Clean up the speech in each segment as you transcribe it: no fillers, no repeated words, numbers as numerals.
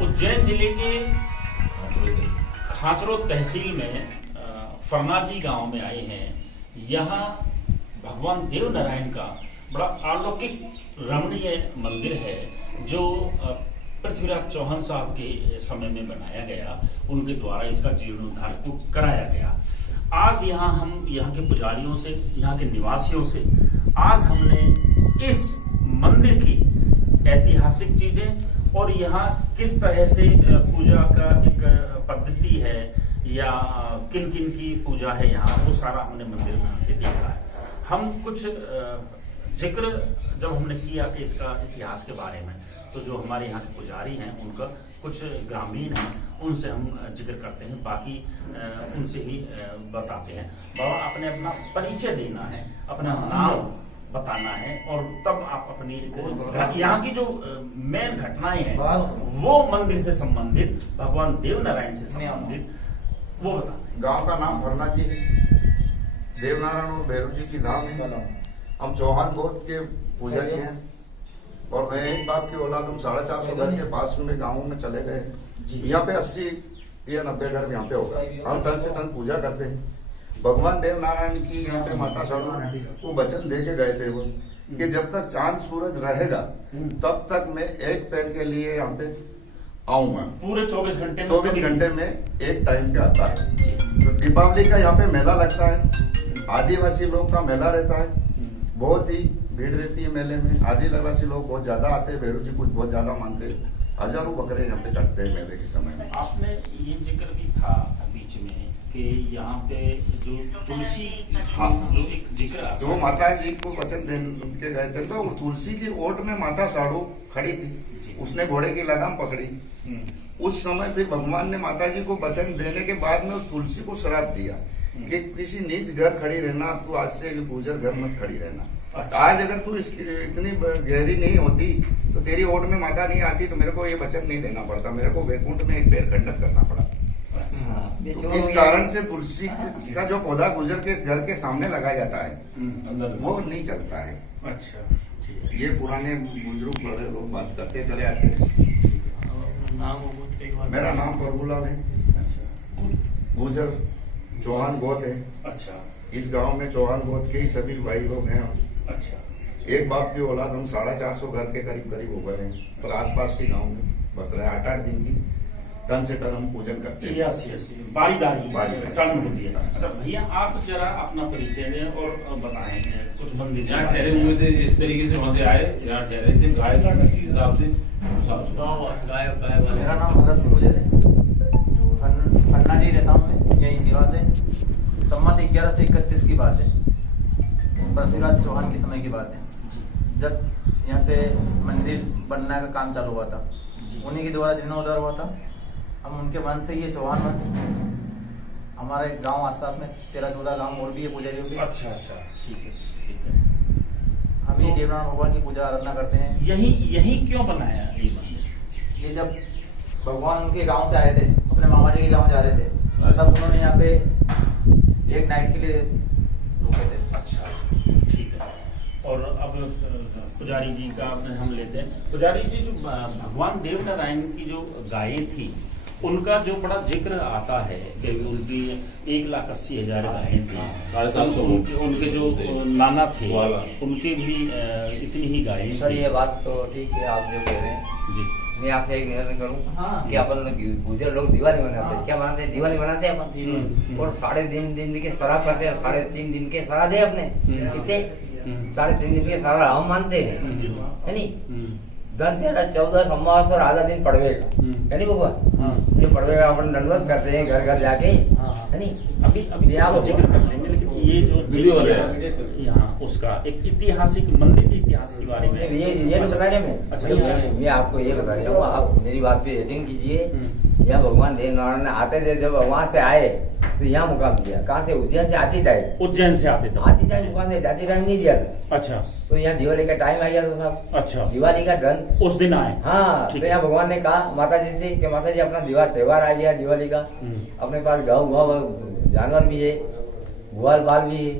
उज्जैन जिले के खाचरोद तहसील में फरनाजी गांव में आए हैं। यहाँ भगवान देव नारायण का बड़ा अलौकिक रमणीय मंदिर है जो पृथ्वीराज चौहान साहब के समय में बनाया गया। उनके द्वारा इसका जीर्णोद्धार को कराया गया। आज यहाँ हम यहाँ के पुजारियों से, यहाँ के निवासियों से आज हमने इस मंदिर की ऐतिहासिक चीजें और यहाँ किस तरह से पूजा का एक पद्धति है या किन किन की पूजा है यहाँ, वो सारा हमने मंदिर में आके देखा है। हम कुछ जिक्र जब हमने किया कि इसका इतिहास के बारे में, तो जो हमारे यहाँ के पुजारी हैं उनका कुछ ग्रामीण हैं, उनसे हम जिक्र करते हैं, बाकी उनसे ही बताते हैं। बाबा, आपने अपना परिचय देना है, अपना नाम बताना है और तब आप अपनी यहाँ की जो मेन घटनाएं हैं वो मंदिर से संबंधित, भगवान देव नारायण से संबंधित, वो बताना। गांव का नाम फरनाजी है, देवनारायण और भैरव जी की धाम है। हम चौहान गोत्र के पुजारी हैं और मैं एक बाप की औलाद, हम 450 घर के पास में गाँव में चले गए। यहाँ पे 80 या 90 घर यहाँ पे होगा। हम टन से टन पूजा करते हैं। भगवान देव नारायण की यहाँ पे माता साड़ू को वचन दे के गए थे वो कि जब तक चांद सूरज रहेगा तब तक मैं एक पैर के लिए यहाँ पे आऊंगा। पूरे 24 घंटे में एक टाइम पे आता है। तो दीपावली का यहाँ पे मेला लगता है, आदिवासी लोग का मेला रहता है, बहुत ही भीड़ रहती है मेले में। आदिवासी लोग बहुत ज्यादा आते हैं, भैरव जी कुछ बहुत ज्यादा मानते हैं। हजारों बकरे यहाँ पे कटते हैं मेले के समय में। आपने ये जिक्र भी था बीच में कि यहाँ पे जो तुलसी, हाँ, जो एक जिक्र जो माता जी को वचन दे गए थे, तो तुलसी की ओट में माता साड़ू खड़ी थी, उसने घोड़े की लगाम पकड़ी। उस समय फिर भगवान ने माता जी को वचन देने के बाद में उस तुलसी को श्राप दिया कि किसी नीच घर खड़ी रहना, तू आज से गुजर घर मत खड़ी रहना। आज अगर तू इतनी गहरी नहीं होती तो तेरी ओट में माता नहीं आती तो मेरे को ये वचन नहीं देना पड़ता, मेरे को वैकुंठ में एक पैर खंडित करना पड़ा। तो इस कारण से तुलसी का जो पौधा गुजर के घर के सामने लगाया जाता है वो नहीं चलता है। अच्छा, ये पुराने बुजुर्ग बड़े लोग बात करते चले आते हैं। मेरा नाम प्रभुलाल है, गुजर चौहान गोत है। अच्छा, इस गांव में चौहान गोत के ही सभी भाई लोग हैं। अच्छा, एक बाप की औलाद, हम 450 घर के करीब हो गए हैं, पर आसपास के गांव में बस रहे। 8-8 दिन की टन से टन हम पूजन करते हैं। बारीदारी टन होती है। अच्छा भैया, आप जरा अपना परिचय दें और बताएं कुछ मंदिर यहाँ ठहरे हुए थे, इस तरीके से वहाँ से आए, यहाँ ठहरे थे, गाय के हिसाब से। मेरा नाम भगत सिंह गुजर है, पटना जी रहता हूँ मैं, यही निवास है। सम्मत 1131 की बात है, पृथ्वीराज चौहान के समय की बात है, जब यहाँ पे मंदिर बनने का काम चालू हुआ था। उन्हीं के द्वारा जीर्णोद्धार हुआ था। हम उनके वंश से ये चौहान वंश, हमारे गांव आसपास में 13-14 गांव और भी है पुजारियों के। अच्छा, ठीक है। हम ये देवनारायण भगवान की पूजा आराधना करते हैं। यही क्यों बनाया ये मंदिर? ये जब भगवान उनके गांव से आए थे, अपने मामा जी के गांव जा रहे थे, तब उन्होंने यहाँ पे एक नाइट के लिए रुके थे। अच्छा, ठीक है। और अब पुजारी जी का हम लेते हैं। पुजारी जी, जो भगवान देव नारायण की जो गायें थी उनका जो बड़ा जिक्र आता है कि उनकी 1,80,000 गायें थी। उनके जो नाना थे उनके भी इतनी ही गायें। सर ये बात तो ठीक है, आप जो कह रहे हैं जी। मैं आपसे एक निवेदन करूं कि अपन गुजर लोग दिवाली मनाते हैं। क्या मनाते हैं? दिवाली मनाते हैं अपन। और 3.5 दिन के शराब करते हैं, 3.5 दिन के श्राद्ध है अपने। कितने? 3.5 दिन के श्राद्ध हम मानते हैं, है नहीं? 14 सोमवार और आधा दिन पड़वे का, है नहीं भगवान? जो पड़वे का अपन दंडवत करते हैं घर घर जाके, है नहीं? अभी आप जिक्र कर लेंगे, लेकिन ये जो वीडियो है यहाँ उसका एक ऐतिहासिक मंदिर के इतिहास के बारे में ये तो बता रहे मैं। अच्छा, मैं आपको ये बता रहा हूँ, आप मेरी बात पे यकीन कीजिए। यहाँ भगवान देव नारायण आते थे, जब वहाँ से आए तो यहाँ मुकाम दिया। कहाँ से? उज्जैन से आती टाइम। उज्जैन से आते थे? आती टाइम मुकाम दिया, जाती टाइम नहीं दिया था। अच्छा, तो यहाँ दिवाली का टाइम आ गया था साहब। अच्छा, दिवाली का धन उस दिन आए। हाँ, तो यहाँ भगवान ने कहा माता जी से कि माता जी अपना त्योहार आ गया दिवाली का, अपने पास गाँव जानवर भी है, ग्वाल बाल भी है।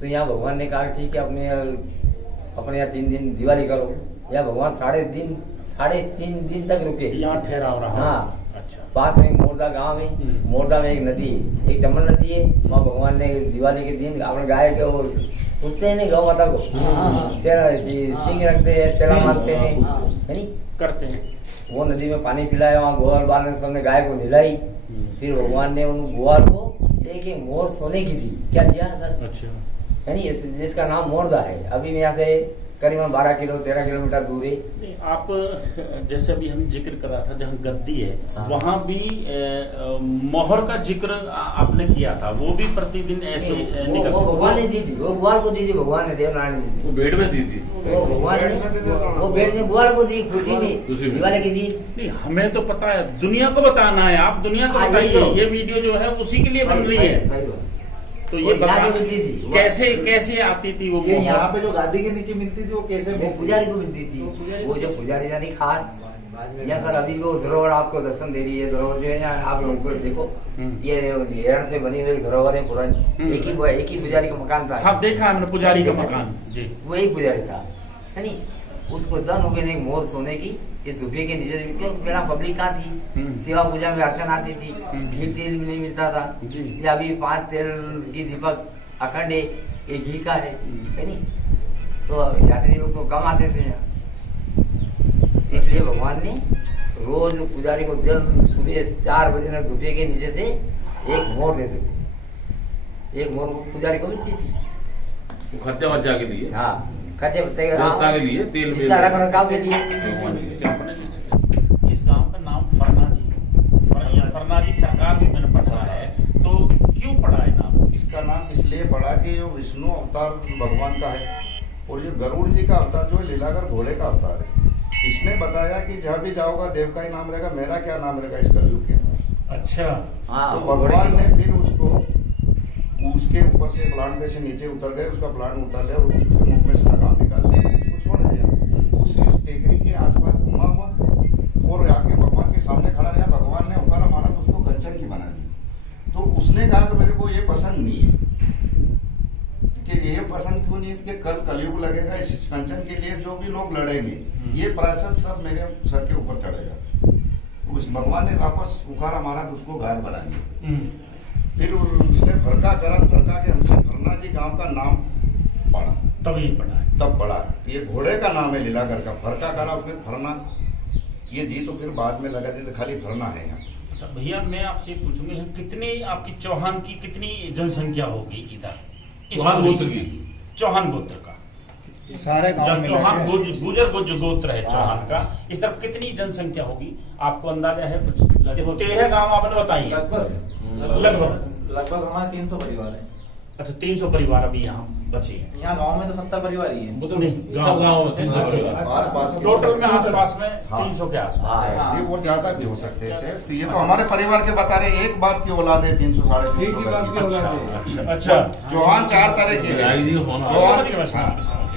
तो यहाँ भगवान ने कहा ठीक है, अपने यहाँ 3 दिन दिवाली करो। या भगवान 3.5 दिन तक रुके। यहाँ ठहराव रहा। हाँ। अच्छा। पास में मोरदा गांव है, मोरदा में एक नदी है, एक चमन नदी है। वहाँ भगवान ने दिवाली के दिन अपने गाय के वो उससे नहीं गौ माता को सिंह रखते हैं, शेड़ा मारते हैं, है नी करते हैं। वो नदी में पानी पिलाया, वहाँ गोवाल बाल ने सबने गाय को नहलाई। फिर भगवान ने उन गोवाल को एक मोर सोने की दी। क्या दिया सर? अच्छा। है नी, जिसका नाम मोरदा है। अभी मैं यहाँ से करीबन 13 किलोमीटर दूर है। नहीं, आप जैसे अभी हम जिक्र कर रहा था जहाँ गद्दी है, हाँ। वहाँ भी मोहर का जिक्र आपने किया था। वो भी प्रतिदिन ऐसे वो भगवान ने दी थी, वो ग्वाल को दी थी, भगवान ने देवनारायण ने दी थी। वो बेड में दी थी, वो भगवान ने वो बेड में ग्वाल को दी, खुशी में दिवाली की दी। नहीं, हमें तो पता है, दुनिया को बताना है। आप दुनिया को बताइए। ये वीडियो जो है उसी के लिए बन रही है। तो ये बता मिलती थी कैसे आती थी वो ये यहाँ पे जो गादी के नीचे मिलती थी वो कैसे वो पुजारी को मिलती थी। वो जो पुजारी यानी खास या सर अभी वो धरोहर आपको दर्शन दे रही है। धरोहर जो है ना, आप लोग देखो, ये हिरण से बनी हुई धरोहर है पुरानी। एक ही पुजारी का मकान था। हाँ, देखा हमने पुजारी का मकान जी। वो एक पुजारी था, है नी। उसको दन हो गई एक मोर सोने की इस धुपिये के नीचे। क्योंकि पहला पब्लिक कहाँ थी, सेवा पूजा में अर्चन आती थी, घी तेल भी नहीं मिलता था जी। ये अभी 5 तेल की दीपक अखंड है, ये घी का है नी। तो यात्री लोग तो कम आते थे यहाँ, इसलिए भगवान ने रोज पुजारी को जल सुबह 4 बजे तक धुपिये के नीचे से एक मोर देते थे। एक मोर पुजारी को मिलती थी। खर्चा वर्चा के लिए, हाँ, खर्चे पत्ते व्यवस्था के लिए, तेल इसका रख रखाव के लिए। इस गांव का नाम फरनाजी सरकार में मैंने पढ़ा है। तो क्यों पढ़ा है नाम? इसका नाम इसलिए पड़ा कि ये विष्णु अवतार भगवान का है, और ये गरुड़ जी का अवतार जो है लीलागर घोड़े का अवतार है। इसने बताया कि जहाँ भी जाओगा देव का ही नाम रहेगा, मेरा क्या नाम रहेगा इस कलयुग के अंदर। अच्छा। हाँ, तो भगवान ने फिर उसको उसके ऊपर से प्लांट में से नीचे उतर गए, उसका प्लांट उतर लिया और उसके मुख में से लगाम निकाल लिया, उसको छोड़ दिया। उस टेकरी के आसपास घुमा हुआ और आके भगवान के सामने खड़ा रहा। भगवान ने उखाड़ा मारा तो उसको कंचन की बना दी। तो उसने कहा कि मेरे को ये पसंद नहीं है। कि ये पसंद क्यों नहीं है? कि कल कलयुग लगेगा, इस कंचन के लिए जो भी लोग लड़ेंगे, ये प्रायश्चित सब मेरे सर के ऊपर चढ़ेगा। उस भगवान ने वापस उखाड़ा मारा तो उसको घायल बना दिया। फिर उसने फरका करा, फरका के हमसे फरना जी गांव का नाम पड़ा, तभी पढ़ा है। तब पड़ा। ये घोड़े का नाम है लीलागर का। फरका करा उसने फरना, ये जी तो फिर बाद में लगा दी, तो खाली फरना है यहाँ। अच्छा भैया, मैं आपसे पूछूंगी, कितनी आपकी चौहान की कितनी जनसंख्या होगी इधर? चौहान गोत्र की? चौहान गोत्र का सारे गांव में चौहान गुजर गोत्र है चौहान का। इस तरफ कितनी जनसंख्या होगी आपको अंदाजा है कुछ? 13 गांव आपने बताइए। लगभग हमारे 300 परिवार है। अच्छा, 300 परिवार अभी यहाँ बचे हैं। यहाँ गांव में तो 70 परिवार ही है। वो तो नहीं, सब गाँव में 300 परिवार। आसपास के टोटल में आसपास में हाँ। 300 के आसपास। हाँ। ये और ज्यादा भी हो सकते हैं सर। तो ये तो हमारे परिवार के बता रहे, एक बाप की औलाद है 300 साढ़े 300 अच्छा। चौहान 4 तरह के हैं। आई जी का फोन चौहान- समझ गया, मैं समझ गया।